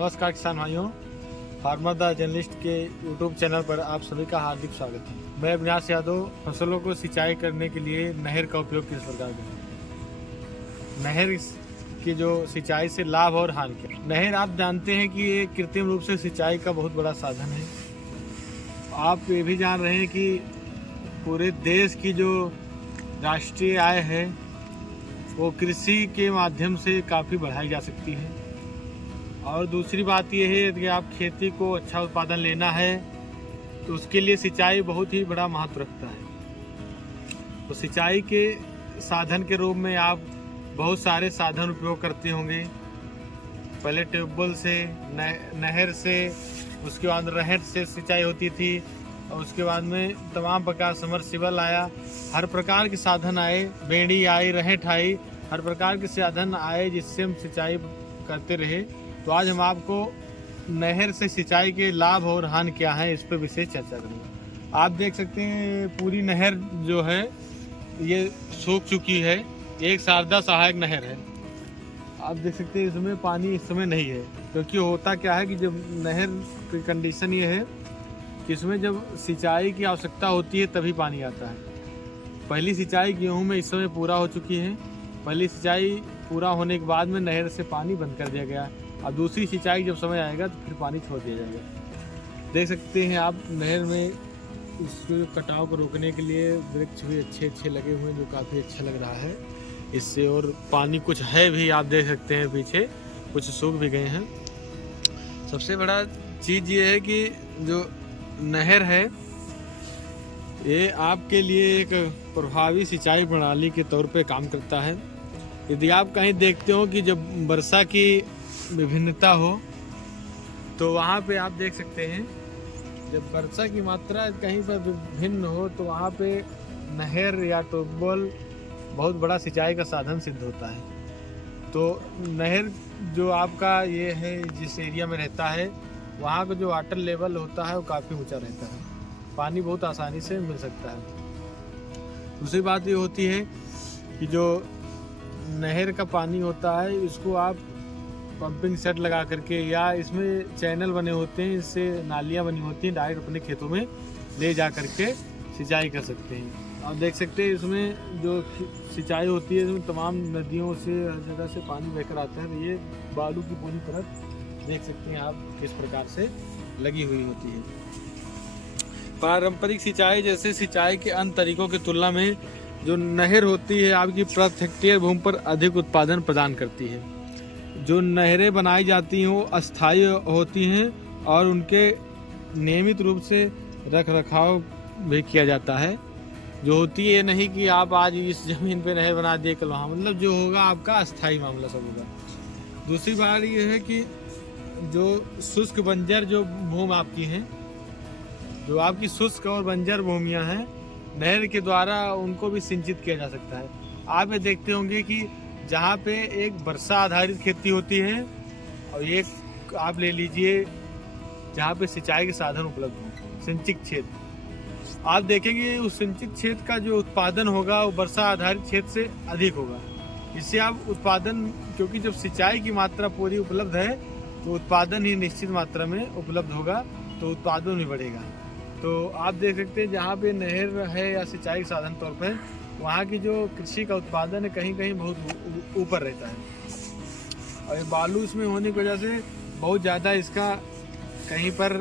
नमस्कार किसान भाइयों, फार्मर द जर्नलिस्ट के यूट्यूब चैनल पर आप सभी का हार्दिक स्वागत है। मैं अविनाश यादव फसलों को सिंचाई करने के लिए नहर का उपयोग किस प्रकार करें। नहर की जो सिंचाई से लाभ और हानि क्या। नहर आप जानते हैं कि ये कृत्रिम रूप से सिंचाई का बहुत बड़ा साधन है। आप ये भी जान रहे हैं कि पूरे देश की जो राष्ट्रीय आय है वो कृषि के माध्यम से काफ़ी बढ़ाई जा सकती है। और दूसरी बात यह है कि आप खेती को अच्छा उत्पादन लेना है तो उसके लिए सिंचाई बहुत ही बड़ा महत्व रखता है। तो सिंचाई के साधन के रूप में आप बहुत सारे साधन उपयोग करते होंगे। पहले ट्यूबवेल से, नहर से, उसके बाद रहर से सिंचाई होती थी और उसके बाद में तमाम प्रकार समरसिबल आया, हर प्रकार के साधन आए, बेड़ी आई, रहेट आई, हर प्रकार के साधन आए जिससे हम सिंचाई करते रहे। तो आज हम आपको नहर से सिंचाई के लाभ और हानि क्या है इस पर विशेष चर्चा करेंगे। आप देख सकते हैं पूरी नहर जो है ये सूख चुकी है। एक शारदा सहायक नहर है। आप देख सकते हैं इसमें पानी इस समय नहीं है, क्योंकि होता क्या है कि जब नहर की कंडीशन ये है कि इसमें जब सिंचाई की आवश्यकता होती है तभी पानी आता है। पहली सिंचाई गेहूं में इस समय पूरा हो चुकी है। पहली सिंचाई पूरा होने के बाद में नहर से पानी बंद कर दिया गया। अब दूसरी सिंचाई जब समय आएगा तो फिर पानी छोड़ दिया जाएगा। देख सकते हैं आप नहर में इसको कटाव को रोकने के लिए वृक्ष भी अच्छे लगे हुए हैं, जो काफ़ी अच्छा लग रहा है इससे। और पानी कुछ है भी, आप देख सकते हैं पीछे कुछ सूख भी गए हैं। सबसे बड़ा चीज़ ये है कि जो नहर है ये आपके लिए एक प्रभावी सिंचाई प्रणाली के तौर पे काम करता है। यदि आप कहीं देखते हो कि जब वर्षा की विभिन्नता हो तो वहाँ पे आप देख सकते हैं जब वर्षा की मात्रा कहीं पर विभिन्न हो तो वहाँ पे नहर या ट्यूबवेल बहुत बड़ा सिंचाई का साधन सिद्ध होता है। तो नहर जो आपका ये है जिस एरिया में रहता है वहाँ का जो वाटर लेवल होता है वो काफ़ी ऊंचा रहता है, पानी बहुत आसानी से मिल सकता है। दूसरी बात ये होती है कि जो नहर का पानी होता है इसको आप पंपिंग सेट लगा करके या इसमें चैनल बने होते हैं, इससे नालियाँ बनी होती हैं, डायरेक्ट अपने खेतों में ले जा करके सिंचाई कर सकते हैं। आप देख सकते हैं इसमें जो सिंचाई होती है इसमें तमाम नदियों से हर जगह से पानी बहकर आता है। ये बालू की पूरी परत देख सकते हैं आप किस प्रकार से लगी हुई होती है। पारंपरिक सिंचाई जैसे सिंचाई के अन्य तरीकों की तुलना में जो नहर होती है आपकी प्रति हेक्टेयर भूमि पर अधिक उत्पादन प्रदान करती है। जो नहरें बनाई जाती हैं वो अस्थायी होती हैं और उनके नियमित रूप से रख रखाव भी किया जाता है। जो होती है नहीं कि आप आज इस जमीन पे नहर बना दिए कल वहाँ, मतलब जो होगा आपका अस्थायी मामला सब होगा। दूसरी बात ये है कि जो शुष्क बंजर जो भूमि आपकी हैं, जो आपकी शुष्क और बंजर भूमियाँ हैं, नहर के द्वारा उनको भी सिंचित किया जा सकता है। आप ये देखते होंगे कि जहाँ पे एक वर्षा आधारित खेती होती है और एक आप ले लीजिए जहाँ पे सिंचाई के साधन उपलब्ध हो, सिंचित क्षेत्र, आप देखेंगे उस सिंचित क्षेत्र का जो उत्पादन होगा वो वर्षा आधारित क्षेत्र से अधिक होगा। इससे आप उत्पादन, क्योंकि जब सिंचाई की मात्रा पूरी उपलब्ध है तो उत्पादन ही निश्चित मात्रा में उपलब्ध होगा तो उत्पादन भी बढ़ेगा। तो आप देख सकते हैं जहाँ पे नहर है या सिंचाई के साधन तौर पर वहाँ की जो कृषि का उत्पादन है कहीं कहीं बहुत ऊपर रहता है। और ये बालू इसमें होने की वजह से बहुत ज़्यादा इसका कहीं पर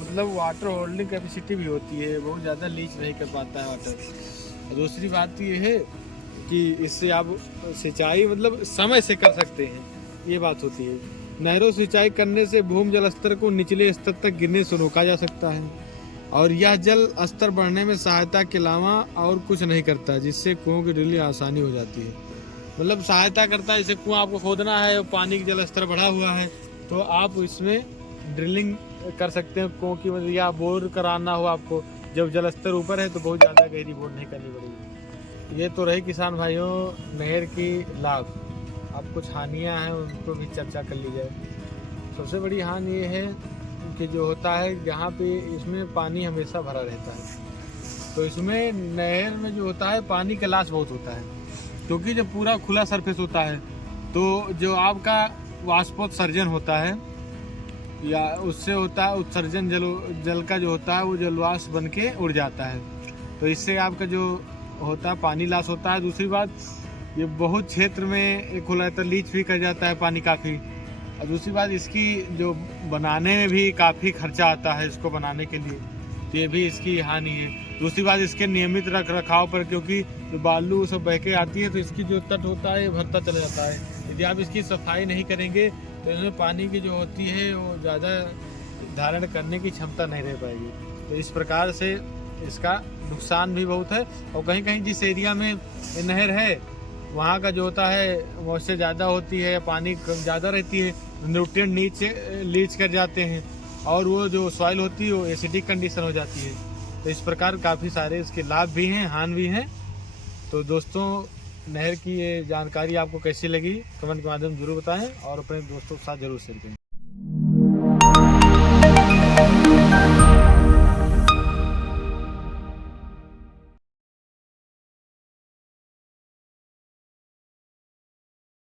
मतलब वाटर होल्डिंग कैपेसिटी भी होती है, बहुत ज़्यादा लीच नहीं कर पाता है वाटर। और दूसरी बात ये है कि इससे आप सिंचाई मतलब समय से कर सकते हैं, ये बात होती है। नहरों सिंचाई करने से भूमि जल स्तर को निचले स्तर तक गिरने से रोका जा सकता है और यह जल स्तर बढ़ने में सहायता के अलावा और कुछ नहीं करता, जिससे कुओं की ड्रिलिंग आसानी हो जाती है। मतलब सहायता करता है, जैसे कुआं आपको खोदना है और पानी का जल स्तर बढ़ा हुआ है तो आप इसमें ड्रिलिंग कर सकते हैं कुओं की, मतलब या बोर कराना हो आपको, जब जल स्तर ऊपर है तो बहुत ज़्यादा गहरी बोर नहीं करनी पड़ेगी। ये तो रही किसान भाइयों नहर की लाभ। अब कुछ हानियाँ हैं उनको भी चर्चा कर ली जाए। सबसे बड़ी हानि ये है कि जो होता है जहाँ पे इसमें पानी हमेशा भरा रहता है तो इसमें नहर में जो होता है पानी का लॉस बहुत होता है, क्योंकि जब पूरा खुला सरफेस होता है तो जो आपका वाष्पोत्सर्जन होता है या उससे होता है उत्सर्जन, जल का जो होता है वो जलवाष्प बन के उड़ जाता है। तो इससे आपका जो होता है पानी लॉस होता है। दूसरी बात, ये बहुत क्षेत्र में एक हो जाता है, लीच भी कर जाता है पानी काफ़ी। और दूसरी बात, इसकी जो बनाने में भी काफ़ी खर्चा आता है इसको बनाने के लिए, तो ये भी इसकी हानि है। दूसरी बात, इसके नियमित रख रखाव पर, क्योंकि जो बालू सब बह के आती है तो इसकी जो तट होता है भरता चला जाता है। यदि आप इसकी सफाई नहीं करेंगे तो इसमें पानी की जो होती है वो ज़्यादा धारण करने की क्षमता नहीं रह पाएगी। तो इस प्रकार से इसका नुकसान भी बहुत है। और कहीं कहीं जिस एरिया में नहर है वहाँ का जो होता है मॉइस्चर ज़्यादा होती है, पानी ज़्यादा रहती है, न्यूट्रिएंट नीचे लीच कर जाते हैं और वो जो सॉइल होती है वो एसिडिक कंडीशन हो जाती है। तो इस प्रकार काफ़ी सारे इसके लाभ भी हैं, हानि भी हैं। तो दोस्तों, नहर की ये जानकारी आपको कैसी लगी कमेंट के माध्यम जरूर बताएं और अपने दोस्तों के साथ जरूर शेयर करें।